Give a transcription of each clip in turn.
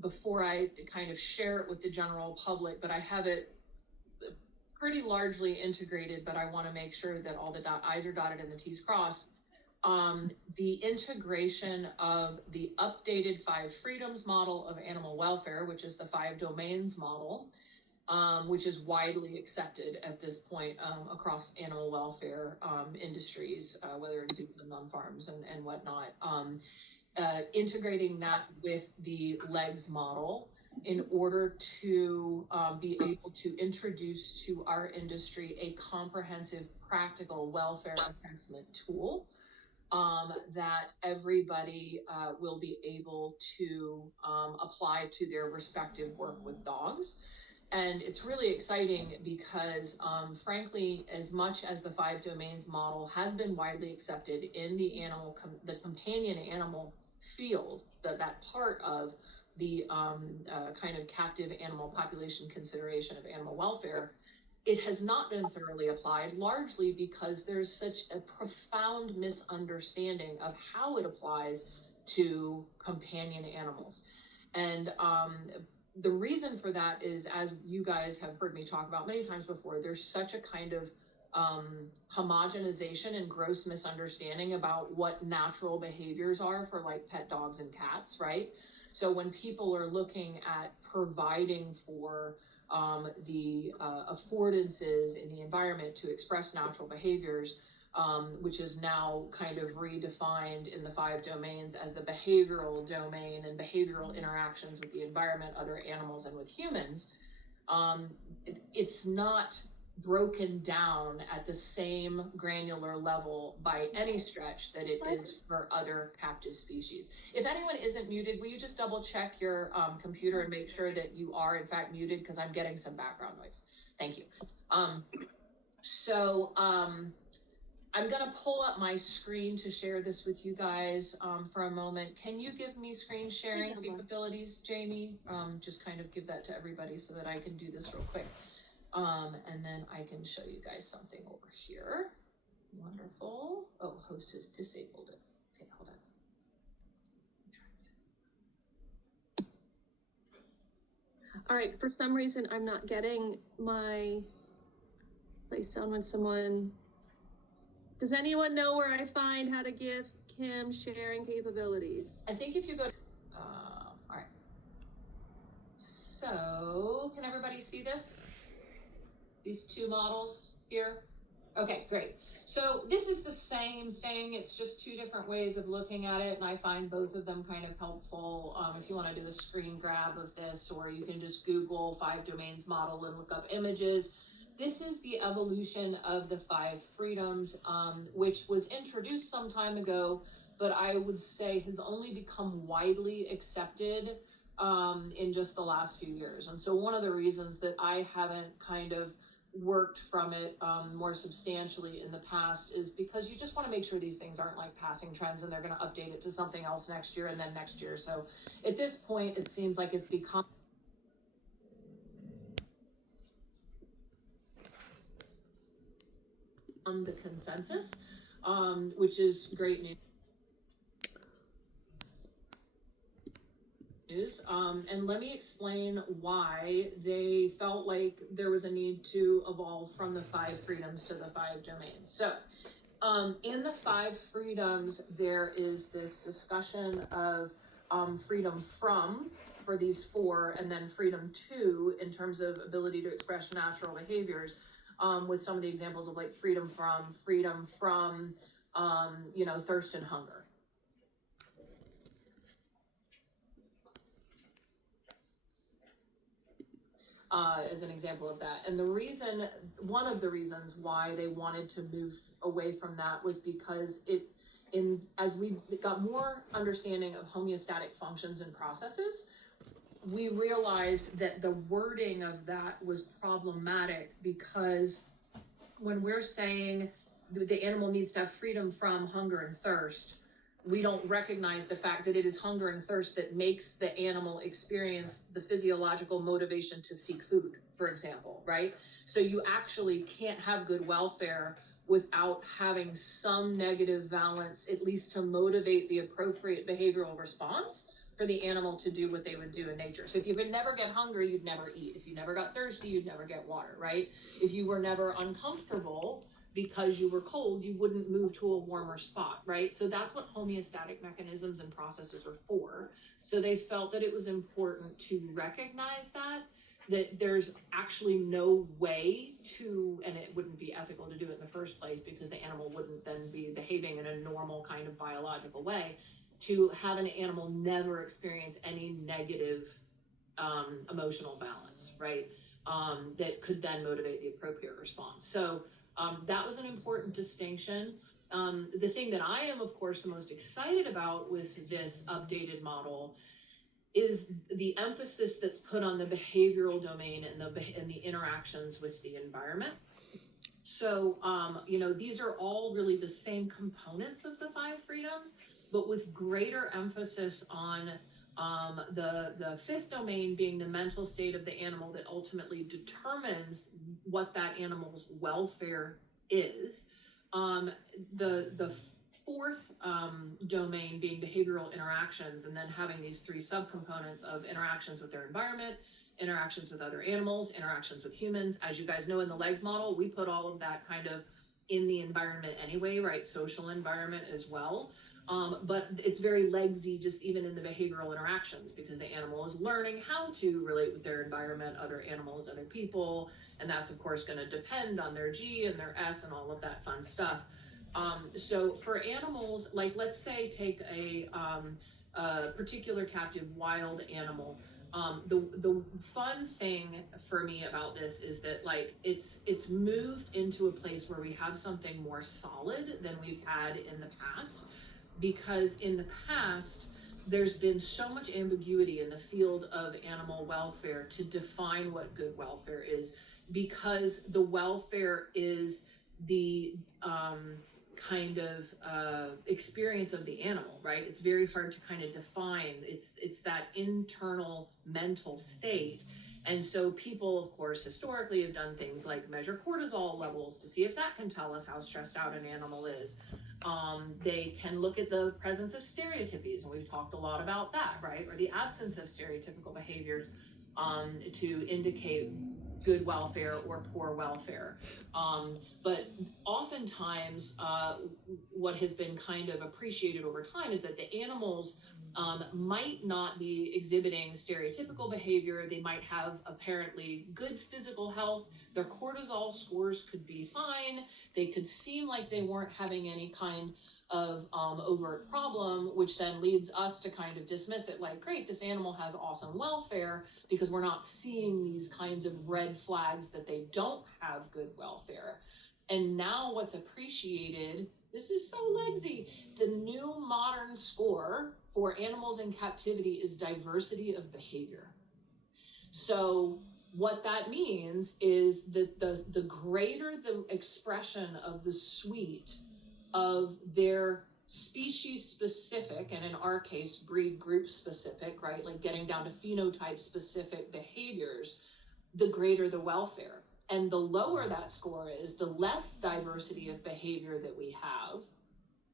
before I kind of share it with the general public, but I have it pretty largely integrated, but I want to make sure that all the I's are dotted and the T's crossed. The integration of the updated 5 freedoms model of animal welfare, which is the 5 domains model, which is widely accepted at this point across animal welfare industries, whether it's zoos and non-farms and whatnot. Integrating that with the LEGS model in order to be able to introduce to our industry a comprehensive, practical welfare assessment tool that everybody will be able to apply to their respective work with dogs. And it's really exciting because, frankly, as much as the 5 domains model has been widely accepted in the the companion animal field, that part of the kind of captive animal population consideration of animal welfare, it has not been thoroughly applied, largely because there's such a profound misunderstanding of how it applies to companion animals. And the reason for that is, as you guys have heard me talk about many times before, there's such a kind of homogenization and gross misunderstanding about what natural behaviors are for like pet dogs and cats, right? So when people are looking at providing for the affordances in the environment to express natural behaviors, which is now kind of redefined in the 5 domains as the behavioral domain and behavioral interactions with the environment, other animals, and with humans, it's not broken down at the same granular level by any stretch that it is for other captive species. If anyone isn't muted, will you just double check your computer and make sure that you are in fact muted, because I'm getting some background noise. Thank you. I'm gonna pull up my screen to share this with you guys for a moment. Can you give me screen sharing capabilities, Jamie? Just kind of give that to everybody so that I can do this real quick. And then I can show you guys something over here. Wonderful. Oh, host has disabled it. Okay, hold on. All right, for some reason, I'm not getting my play sound when someone... Does anyone know where I find how to give Kim sharing capabilities? I think if you go to, all right. So, can everybody see this? These 2 models here? Okay, great. So this is the same thing. It's just 2 different ways of looking at it. And I find both of them kind of helpful if you want to do a screen grab of this, or you can just Google 5 domains model and look up images. This is the evolution of the 5 freedoms, which was introduced some time ago, but I would say has only become widely accepted in just the last few years. And so one of the reasons that I haven't kind of worked from it more substantially in the past is because you just want to make sure these things aren't like passing trends and they're going to update it to something else next year and then next year. So at this point, it seems like it's become the consensus, which is great news. And let me explain why they felt like there was a need to evolve from the 5 freedoms to the 5 domains. So in the 5 freedoms, there is this discussion of freedom from for these 4, and then freedom to in terms of ability to express natural behaviors, with some of the examples of like freedom from, you know, thirst and hunger. As an example of that. And the reason, one of the reasons why they wanted to move away from that was because as we got more understanding of homeostatic functions and processes, we realized that the wording of that was problematic, because when we're saying the animal needs to have freedom from hunger and thirst, we don't recognize the fact that it is hunger and thirst that makes the animal experience the physiological motivation to seek food, for example, right? So you actually can't have good welfare without having some negative valence, at least to motivate the appropriate behavioral response for the animal to do what they would do in nature. So if you would never get hungry, you'd never eat. If you never got thirsty, you'd never get water, right? If you were never uncomfortable because you were cold, you wouldn't move to a warmer spot, right? So that's what homeostatic mechanisms and processes are for. So they felt that it was important to recognize that there's actually no way to, and it wouldn't be ethical to do it in the first place because the animal wouldn't then be behaving in a normal kind of biological way, to have an animal never experience any negative emotional balance, right? That could then motivate the appropriate response. So that was an important distinction. The thing that I am, of course, the most excited about with this updated model is the emphasis that's put on the behavioral domain and the interactions with the environment. So, these are all really the same components of the 5 freedoms, but with greater emphasis on the 5th domain being the mental state of the animal that ultimately determines what that animal's welfare is. The 4th domain being behavioral interactions, and then having these 3 subcomponents of interactions with their environment, interactions with other animals, interactions with humans. As you guys know, in the legs model, we put all of that kind of in the environment anyway, right? Social environment as well. But it's very legsy just even in the behavioral interactions, because the animal is learning how to relate with their environment, other animals, other people, and that's of course going to depend on their G and their S and all of that fun stuff. So for animals, like let's say take a particular captive wild animal. The fun thing for me about this is that like it's moved into a place where we have something more solid than we've had in the past, because in the past there's been so much ambiguity in the field of animal welfare to define what good welfare is, because the welfare is the kind of experience of the animal, right? It's very hard to kind of define. It's that internal mental state. And so people, of course, historically have done things like measure cortisol levels to see if that can tell us how stressed out an animal is. They can look at the presence of stereotypies, and we've talked a lot about that, right? Or the absence of stereotypical behaviors to indicate good welfare or poor welfare. But oftentimes, what has been kind of appreciated over time is that the animals might not be exhibiting stereotypical behavior. They might have apparently good physical health. Their cortisol scores could be fine. They could seem like they weren't having any kind of overt problem, which then leads us to kind of dismiss it like, great, this animal has awesome welfare, because we're not seeing these kinds of red flags that they don't have good welfare. And now what's appreciated, this is so legsy, the new modern score for animals in captivity is diversity of behavior. So what that means is that the greater the expression of the suite of their species specific, and in our case, breed group specific, right? Like getting down to phenotype specific behaviors, the greater the welfare. And the lower that score is, the less diversity of behavior that we have,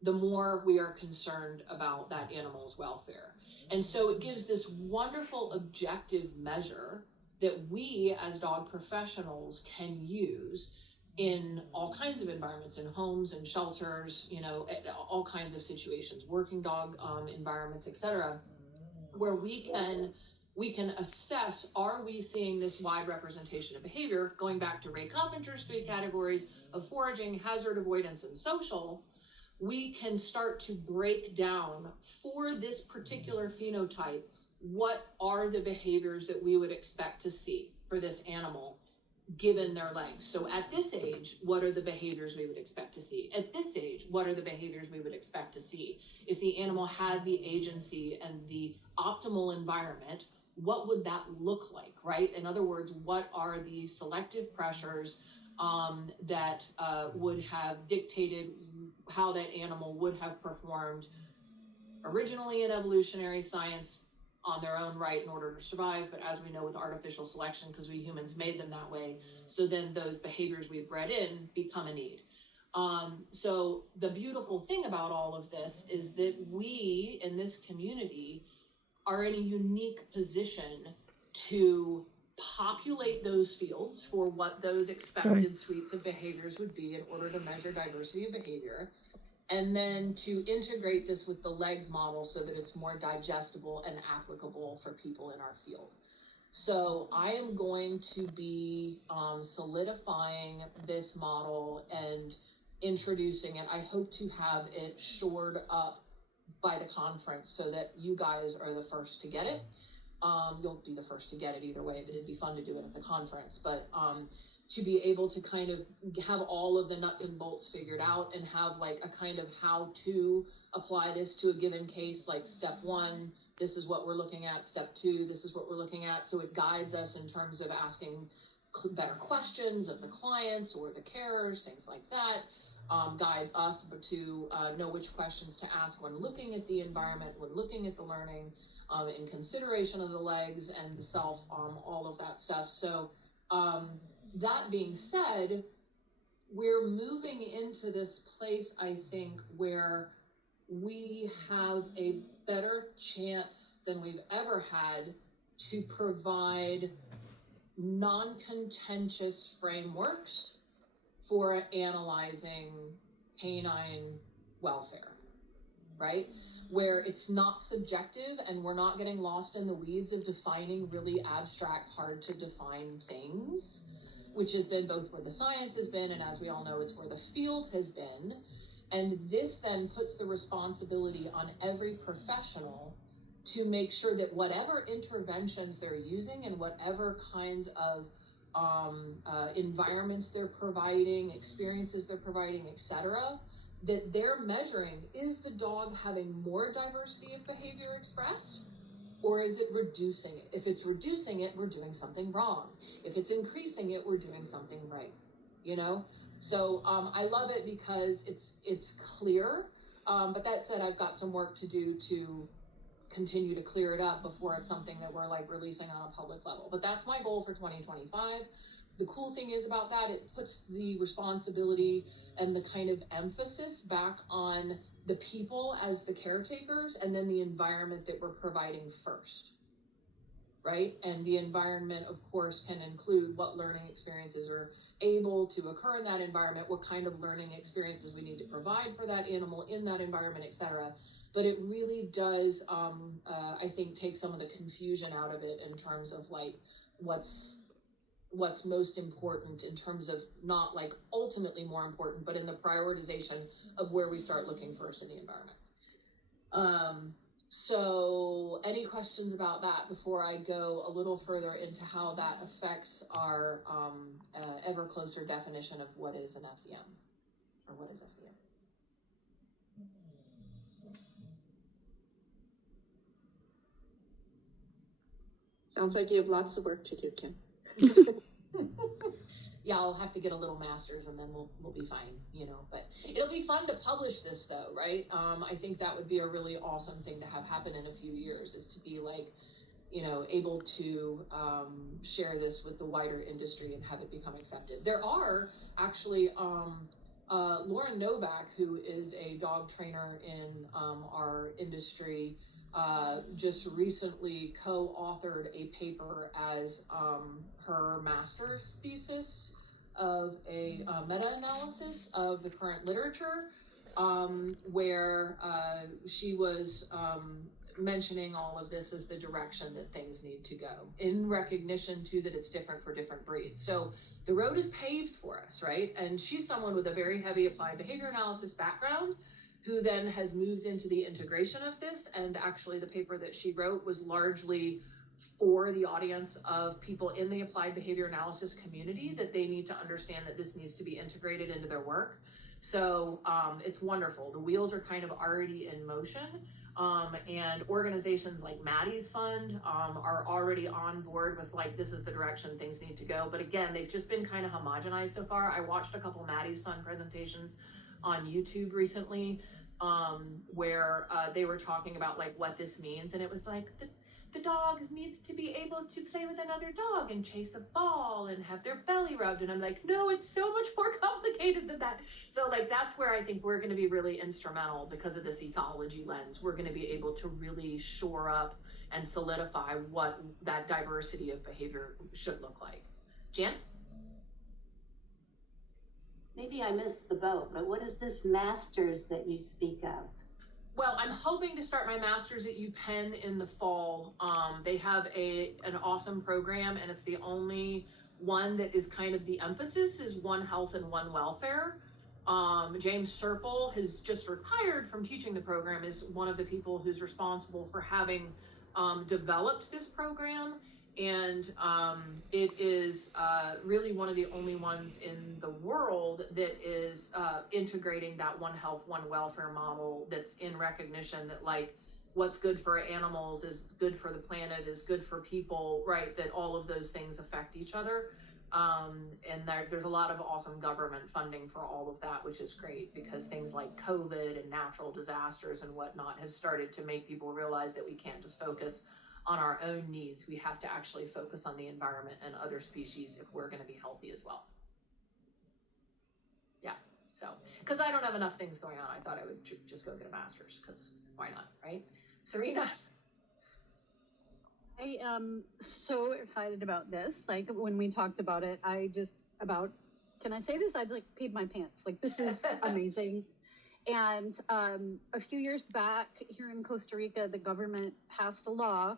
the more we are concerned about that animal's welfare. And so it gives this wonderful objective measure that we as dog professionals can use in all kinds of environments, in homes and shelters, all kinds of situations, working dog environments, etc., where we can assess, are we seeing this wide representation of behavior, going back to Ray Coppenger's 3 categories of foraging, hazard avoidance, and social. We can start to break down for this particular phenotype, what are the behaviors that we would expect to see for this animal given their legs. So at this age, what are the behaviors we would expect to see? At this age, what are the behaviors we would expect to see? If the animal had the agency and the optimal environment, what would that look like, right? In other words, what are the selective pressures that would have dictated how that animal would have performed originally in evolutionary science on their own right in order to survive, but as we know, with artificial selection, because we humans made them that way, so then those behaviors we've bred in become a need. So the beautiful thing about all of this is that we in this community are in a unique position to populate those fields for what those expected suites of behaviors would be in order to measure diversity of behavior, and then to integrate this with the legs model so that it's more digestible and applicable for people in our field. So I am going to be solidifying this model and introducing it. I hope to have it shored up by the conference so that you guys are the first to get it. You'll be the first to get it either way, but it'd be fun to do it at the conference. But to be able to kind of have all of the nuts and bolts figured out and have like a kind of how to apply this to a given case, like step 1, this is what we're looking at. Step 2, this is what we're looking at. So it guides us in terms of asking better questions of the clients or the carers, things like that. Guides us to know which questions to ask when looking at the environment, when looking at the learning, in consideration of the legs and the self, all of that stuff. So that being said, we're moving into this place, I think, where we have a better chance than we've ever had to provide non-contentious frameworks for analyzing canine welfare, right? Where it's not subjective and we're not getting lost in the weeds of defining really abstract, hard to define things, which has been both where the science has been, and as we all know, it's where the field has been. And this then puts the responsibility on every professional to make sure that whatever interventions they're using and whatever kinds of environments they're providing, experiences they're providing, etc., that they're measuring, is the dog having more diversity of behavior expressed, or is it reducing it? If it's reducing it, we're doing something wrong. If it's increasing it, we're doing something right, you know? So I love it because it's clear, but that said, I've got some work to do to continue to clear it up before it's something that we're like releasing on a public level. But that's my goal for 2025. The cool thing is about that, it puts the responsibility and the kind of emphasis back on the people as the caretakers, and then the environment that we're providing first, right? And the environment, of course, can include what learning experiences are able to occur in that environment, what kind of learning experiences we need to provide for that animal in that environment, etc. But it really does, I think, take some of the confusion out of it in terms of like what's most important in terms of not like ultimately more important, but in the prioritization of where we start looking first in the environment. So any questions about that before I go a little further into how that affects our ever closer definition of what is an FDM, or what is FDM? Sounds like you have lots of work to do, Kim. Yeah, I'll have to get a little master's and then we'll be fine, you know, but it'll be fun to publish this though, right? I think that would be a really awesome thing to have happen in a few years, is to be like, you know, able to share this with the wider industry and have it become accepted. There are actually, Lauren Novak, who is a dog trainer in our industry, just recently co-authored a paper as her master's thesis of a meta-analysis of the current literature, where she was mentioning all of this as the direction that things need to go, in recognition too that it's different for different breeds. So the road is paved for us, right? And she's someone with a very heavy applied behavior analysis background, who then has moved into the integration of this. And actually the paper that she wrote was largely for the audience of people in the applied behavior analysis community, that they need to understand that this needs to be integrated into their work. So it's wonderful. The wheels are kind of already in motion. And organizations like Maddie's Fund are already on board with like, this is the direction things need to go. But again, they've just been kind of homogenized so far. I watched a couple Maddie's Fund presentations on YouTube recently, where they were talking about like what this means. And it was like, the the dog needs to be able to play with another dog and chase a ball and have their belly rubbed. And I'm like, no, it's so much more complicated than that. So like, that's where I think we're going to be really instrumental because of this ecology lens. We're going to be able to really shore up and solidify what that diversity of behavior should look like. Jan? Maybe I missed the boat, but what is this master's that you speak of? Well, I'm hoping to start my master's at UPenn in the fall. They have an awesome program, and it's the only one that is kind of the emphasis is one health and one welfare. James Serple, who's just retired from teaching the program, is one of the people who's responsible for having developed this program. And it is really one of the only ones in the world that is integrating that one health, one welfare model that's in recognition that like what's good for animals is good for the planet, is good for people, right? That all of those things affect each other. And there's a lot of awesome government funding for all of that, which is great because things like COVID and natural disasters and whatnot have started to make people realize that we can't just focus on our own needs. We have to actually focus on the environment and other species if we're going to be healthy as well. Yeah, so, because I don't have enough things going on, I thought I would just go get a master's, because why not, right? Serena? I am so excited about this. Like when we talked about it, can I say this? I'd like peed my pants. Like this is amazing. And a few years back here in Costa Rica, the government passed a law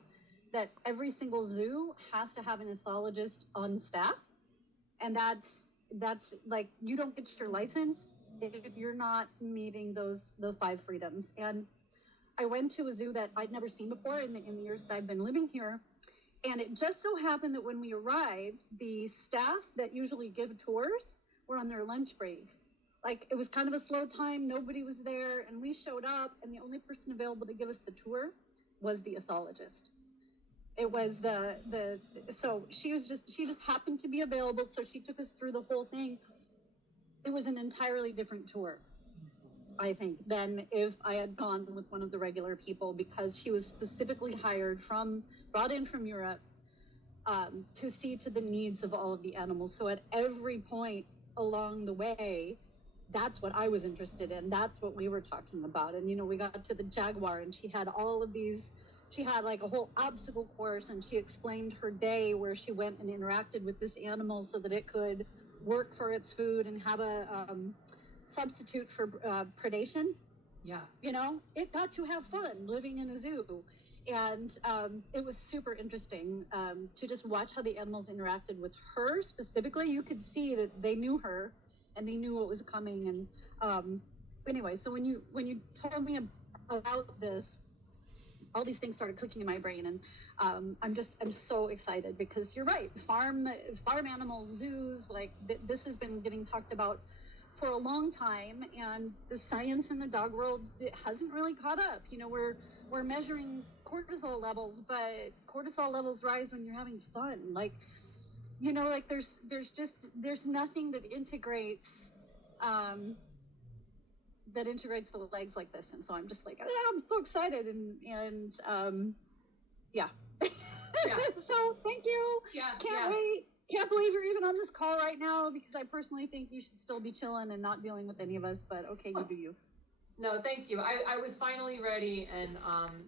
that every single zoo has to have an ethologist on staff. And that's like, you don't get your license if you're not meeting the 5 freedoms. And I went to a zoo that I'd never seen before in the years that I've been living here. And it just so happened that when we arrived, the staff that usually give tours were on their lunch break. Like it was kind of a slow time, nobody was there, and we showed up, and the only person available to give us the tour was the ethologist. It was so she just happened to be available, so she took us through the whole thing. It was an entirely different tour, I think, than if I had gone with one of the regular people, because she was specifically brought in from Europe to see to the needs of all of the animals. So at every point along the way, that's what I was interested in. That's what we were talking about. And, we got to the jaguar, and she had like a whole obstacle course, and she explained her day where she went and interacted with this animal so that it could work for its food and have a substitute for predation. Yeah. It got to have fun living in a zoo. And it was super interesting to just watch how the animals interacted with her specifically. You could see that they knew her and they knew what was coming. And anyway, so when you told me about this, all these things started clicking in my brain, and I'm so excited, because you're right. Farm animals, zoos, like this has been getting talked about for a long time, and the science in the dog world hasn't really caught up. We're measuring cortisol levels, but cortisol levels rise when you're having fun. Like, like there's nothing that integrates the legs like this. And so I'm just like, I'm so excited, and yeah. Yeah. So thank you. Yeah. Can't wait. Can't believe you're even on this call right now, because I personally think you should still be chilling and not dealing with any of us, but okay, you do you. No, thank you. I was finally ready, and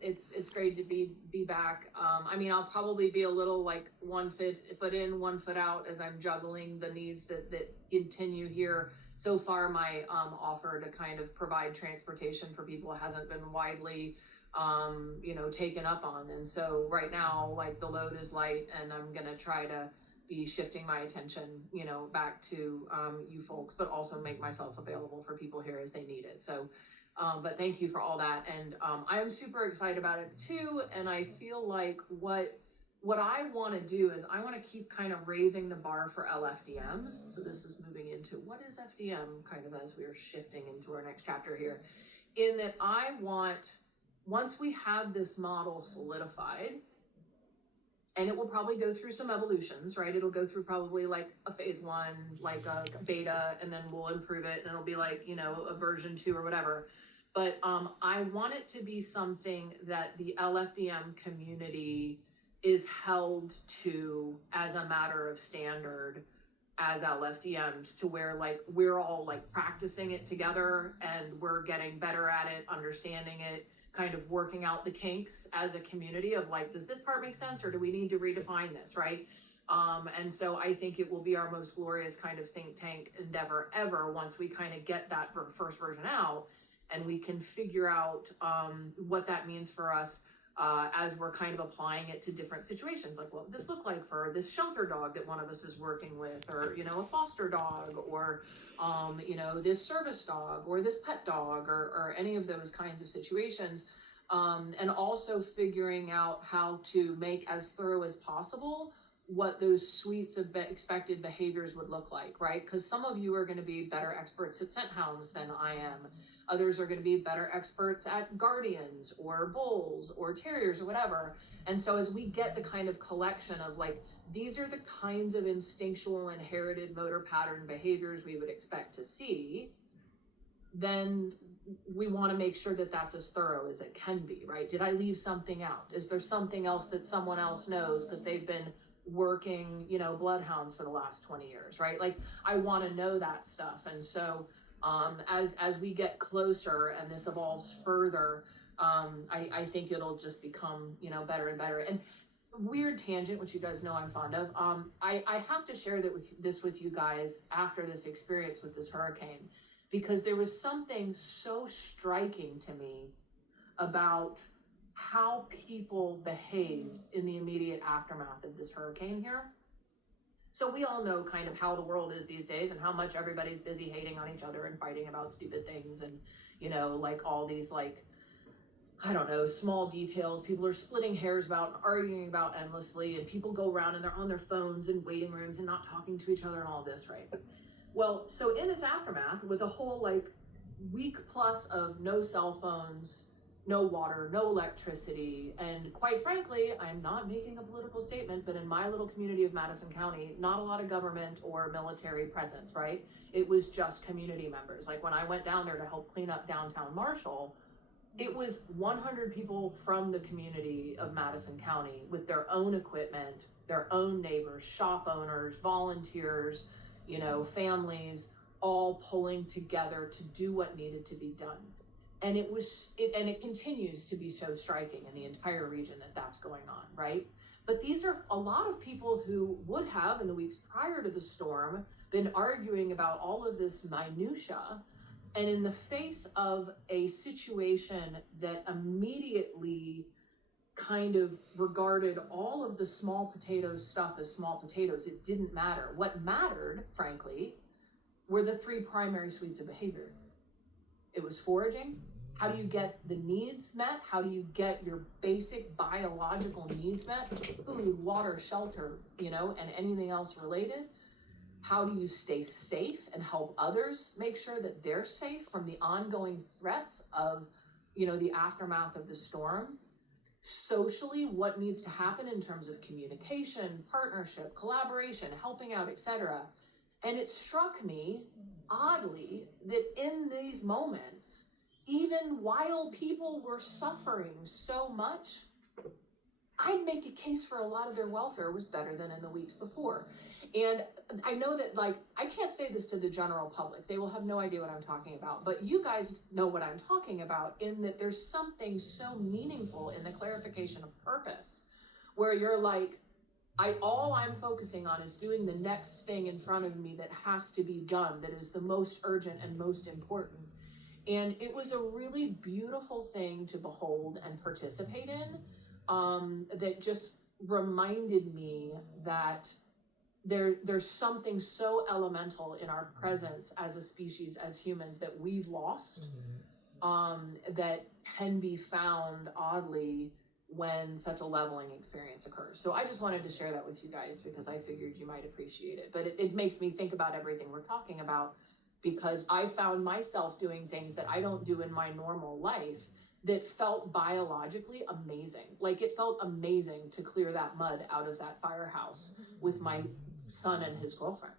it's great to be back. I'll probably be a little like 1 foot in, 1 foot out as I'm juggling the needs that continue here. So far, my offer to kind of provide transportation for people hasn't been widely taken up on. And so right now, like, the load is light, and I'm gonna try to be shifting my attention, back to you folks, but also make myself available for people here as they need it. So but thank you for all that. And I am super excited about it too. And I feel like what I want to do is I want to keep kind of raising the bar for LFDMs. So this is moving into what is FDM, kind of as we're shifting into our next chapter here, in that I want, once we have this model solidified, and it will probably go through some evolutions, right? It'll go through probably like a phase 1, like a beta, and then we'll improve it, and it'll be like, a version 2 or whatever. But I want it to be something that the LFDM community is held to as a matter of standard as LFDMs, to where like we're all like practicing it together and we're getting better at it, understanding it, kind of working out the kinks as a community of like, does this part make sense or do we need to redefine this, right? And so I think it will be our most glorious kind of think tank endeavor ever once we kind of get that first version out and we can figure out what that means for us as we're kind of applying it to different situations. Like, what would this look like for this shelter dog that one of us is working with, or, you know, a foster dog, or, you know, this service dog, or this pet dog, or any of those kinds of situations. And also figuring out how to make as thorough as possible what those suites of expected behaviors would look like, right? Because some of you are going to be better experts at scent hounds than I am. Others are going to be better experts at guardians or bulls or terriers or whatever. And so as we get the kind of collection of like, these are the kinds of instinctual inherited motor pattern behaviors we would expect to see, then we want to make sure that that's as thorough as it can be, right? Did I leave something out? Is there something else that someone else knows because they've been working, you know, bloodhounds for the last 20 years, right? Like, I want to know that stuff. And so as we get closer and this evolves further, I think it'll just become, you know, better and better. And weird tangent, which you guys know I'm fond of. I have to share that with you guys after this experience with this hurricane, because there was something so striking to me about how people behaved in the immediate aftermath of this hurricane here. So we all know kind of how the world is these days and how much everybody's busy hating on each other and fighting about stupid things and, you know, like all these like, I don't know, small details people are splitting hairs about and arguing about endlessly, and people go around and they're on their phones in waiting rooms and not talking to each other and all this, right? Well, so in this aftermath, with a whole like week plus of no cell phones, no water, no electricity, and quite frankly, I'm not making a political statement, but in my little community of Madison County, not a lot of government or military presence, right? It was just community members. Like when I went down there to help clean up downtown Marshall, it was 100 people from the community of Madison County with their own equipment, their own neighbors, shop owners, volunteers, you know, families, all pulling together to do what needed to be done. And it continues to be so striking in the entire region that that's going on, right? But these are a lot of people who would have, in the weeks prior to the storm, been arguing about all of this minutia. And in the face of a situation that immediately kind of regarded all of the small potato stuff as small potatoes, it didn't matter. What mattered, frankly, were the three primary suites of behavior. It was foraging. How do you get the needs met? How do you get your basic biological needs met? Food, water, shelter, you know, and anything else related. How do you stay safe and help others make sure that they're safe from the ongoing threats of, you know, the aftermath of the storm? Socially, what needs to happen in terms of communication, partnership, collaboration, helping out, etc. And it struck me, oddly, that in these moments, even while people were suffering so much, I'd make a case for a lot of their welfare was better than in the weeks before. And I know that, like, I can't say this to the general public. They will have no idea what I'm talking about. But you guys know what I'm talking about, in that there's something so meaningful in the clarification of purpose, where you're like, all I'm focusing on is doing the next thing in front of me that has to be done, that is the most urgent and most important. And it was a really beautiful thing to behold and participate in, that just reminded me that there's something so elemental in our presence as a species, as humans, that we've lost, that can be found oddly when such a leveling experience occurs. So I just wanted to share that with you guys because I figured you might appreciate it. But it makes me think about everything we're talking about, because I found myself doing things that I don't do in my normal life that felt biologically amazing. Like, it felt amazing to clear that mud out of that firehouse with my son and his girlfriend.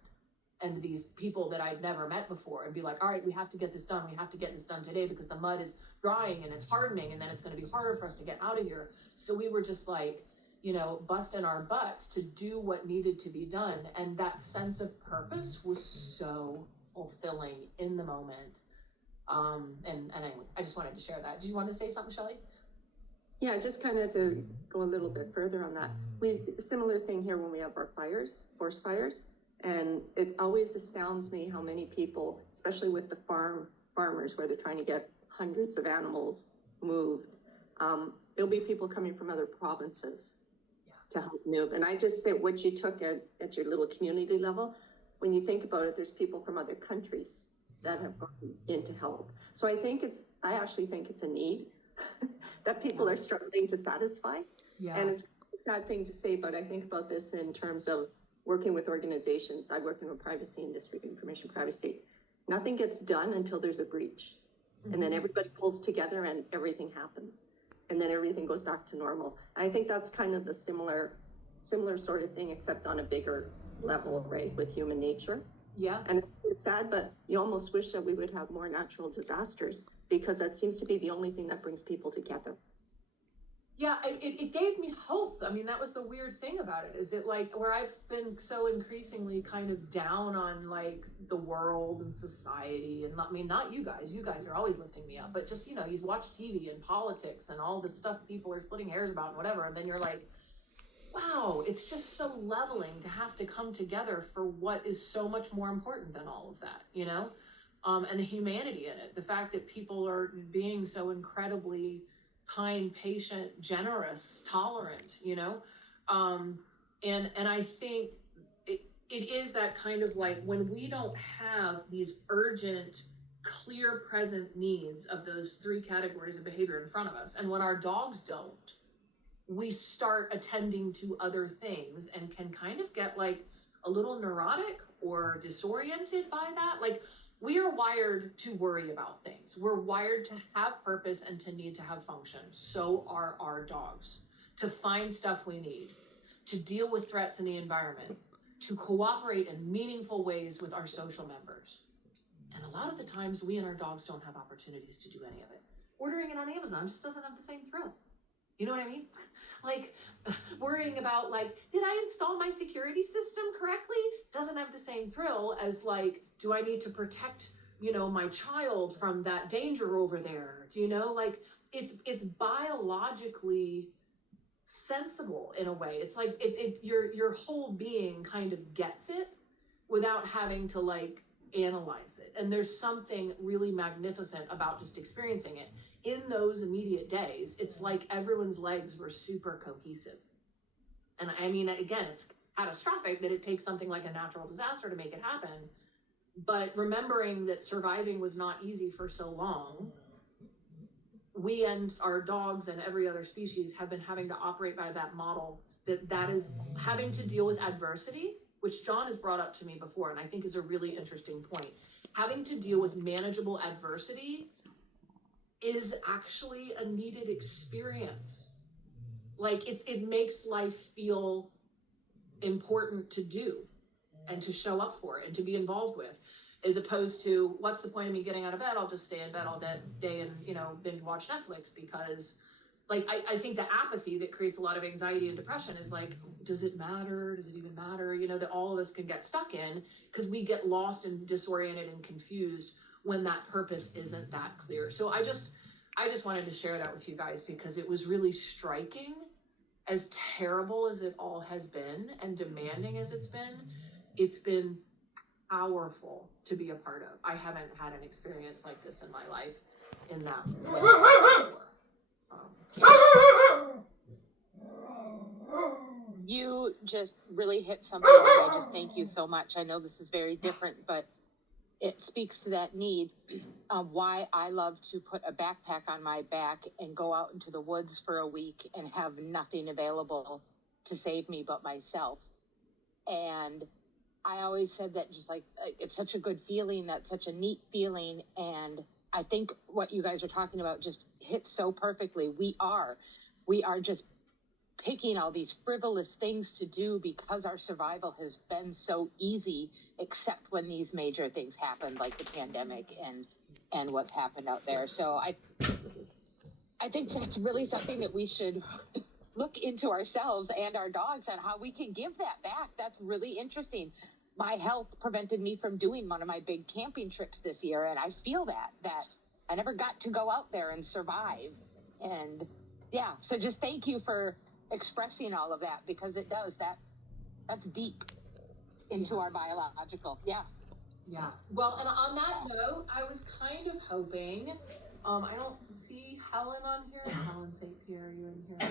and these people that I'd never met before and be like, all right, we have to get this done. We have to get this done today because the mud is drying and it's hardening and then it's going to be harder for us to get out of here. So we were just like, you know, busting our butts to do what needed to be done. And that sense of purpose was so fulfilling in the moment. And anyway, I just wanted to share that. Do you want to say something, Shelley? Yeah, just kind of to go a little bit further on that. Similar thing here when we have our fires, forest fires, and it always astounds me how many people, especially with the farmers where they're trying to get hundreds of animals moved, there'll be people coming from other provinces to help move. And I just say what you took at your little community level, when you think about it, there's people from other countries that have gone in to help. So I actually think it's a need that people are struggling to satisfy. Yeah. And it's a sad thing to say, but I think about this in terms of working with organizations. I work in the privacy industry, information privacy. Nothing gets done until there's a breach. Mm-hmm. And then everybody pulls together and everything happens. And then everything goes back to normal. I think that's kind of the similar sort of thing, except on a bigger level, right, with human nature. Yeah. And it's sad, but you almost wish that we would have more natural disasters because that seems to be the only thing that brings people together. Yeah, it gave me hope. I mean, that was the weird thing about it, is it like where I've been so increasingly kind of down on like the world and society, and not you guys are always lifting me up, but just, you know, you watch TV and politics and all this stuff people are splitting hairs about and whatever, and then you're like, wow, it's just so leveling to have to come together for what is so much more important than all of that, you know? And the humanity in it, the fact that people are being so incredibly kind, patient, generous, tolerant, you know? And I think it is that kind of like when we don't have these urgent, clear, present needs of those three categories of behavior in front of us, and when our dogs don't, we start attending to other things and can kind of get like a little neurotic or disoriented by that. Like, we are wired to worry about things. We're wired to have purpose and to need to have function. So are our dogs. To find stuff we need, to deal with threats in the environment, to cooperate in meaningful ways with our social members. And a lot of the times we and our dogs don't have opportunities to do any of it. Ordering it on Amazon just doesn't have the same thrill. You know what I mean? Like worrying about like, did I install my security system correctly? Doesn't have the same thrill as like, do I need to protect, you know, my child from that danger over there? Do you know, like it's biologically sensible in a way. It's like your whole being kind of gets it without having to like analyze it. And there's something really magnificent about just experiencing it. In those immediate days, it's like everyone's legs were super cohesive. And I mean, again, it's catastrophic that it takes something like a natural disaster to make it happen. But remembering that surviving was not easy for so long, we and our dogs and every other species have been having to operate by that model that is having to deal with adversity, which John has brought up to me before, and I think is a really interesting point. Having to deal with manageable adversity is actually a needed experience. Like it makes life feel important to do and to show up for and to be involved with, as opposed to what's the point of me getting out of bed? I'll just stay in bed all day and, you know, binge watch Netflix, because like, I think the apathy that creates a lot of anxiety and depression is like, does it matter? Does it even matter? You know, that all of us can get stuck in because we get lost and disoriented and confused when that purpose isn't that clear. So I just wanted to share that with you guys because it was really striking. As terrible as it all has been and demanding as it's been powerful to be a part of. I haven't had an experience like this in my life in that way before. You just really hit something, and I just thank you so much. I know this is very different, but it speaks to that need. Why I love to put a backpack on my back and go out into the woods for a week and have nothing available to save me but myself. And I always said that just like, it's such a good feeling. That's such a neat feeling. And I think what you guys are talking about just hits so perfectly. We are just picking all these frivolous things to do because our survival has been so easy, except when these major things happen, like the pandemic and what's happened out there. So I think that's really something that we should look into ourselves and our dogs and how we can give that back. That's really interesting. My health prevented me from doing one of my big camping trips this year, and I feel that I never got to go out there and survive. And yeah, so just thank you for expressing all of that, because it does that's deep into our biological. Yeah. Yeah, well, and on that note, I was kind of hoping, I don't see Helen on here. Helen St. Pierre, you're in here.